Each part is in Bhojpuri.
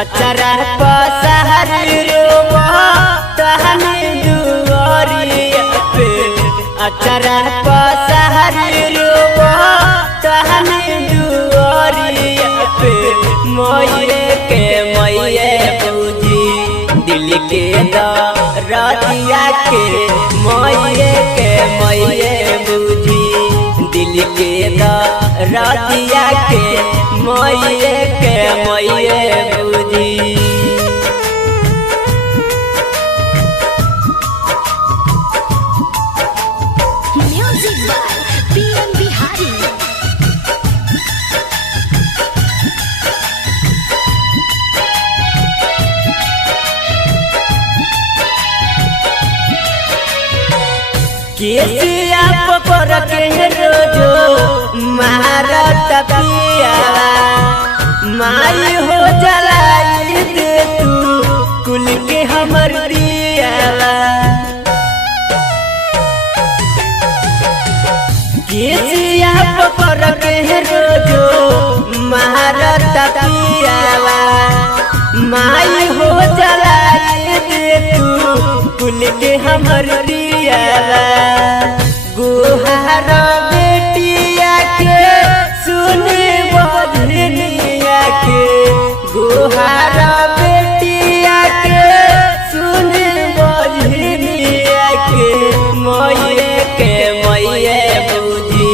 अचरा पसहरी रोवा तहनी दुआरिया पे अचरा पसहरी रोवा तहनी दुआरिया पे मोये के मोये बूझी दिल के दरदिया के मोये बूझी दिल के दरदिया के मोये बूझी। Music by PM Bihari. केसिया पकड़ के रोजो महारत पियावा माई हो जलाई दे तू कुल के हमर दियावा। केसिया पकड़ के रोजो महारत पियावा माई हो जलाई दे तू कुल के हमर दियावा। गुहार बेटिया के सुने बधनिया के गुहार बेटिया के सुने बधनिया के मोये बूझी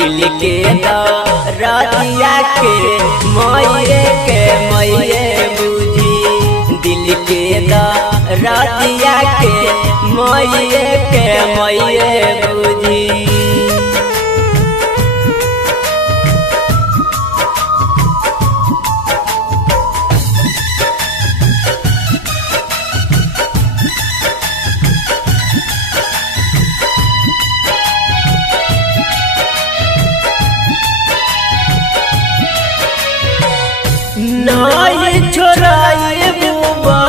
दिल के दरदिया के मोये बूझी दिल के दरदिया के मोये बूझी। नई छोराई बुबा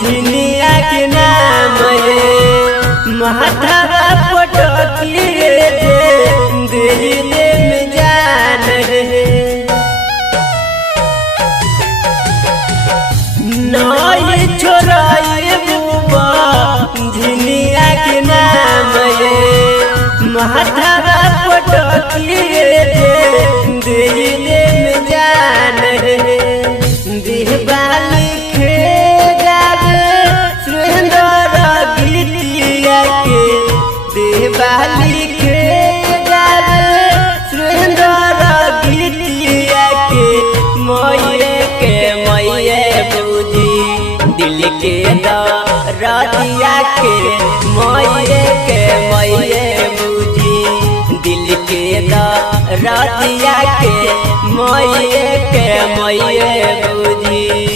झिनिया के नाम माथा पटकी दिल में जान नई छोराई बुबा झिनिया के नाम माथा पटकी दिल में जान दिहबाली खे जागे सुरेंद्र गीतिया के दिहबाली खे जागे सुरेंद्र गीतिया के मोये बूझी दिल के दरदिया के मोये बूझी दिल के दरदिया के मोये बूझी।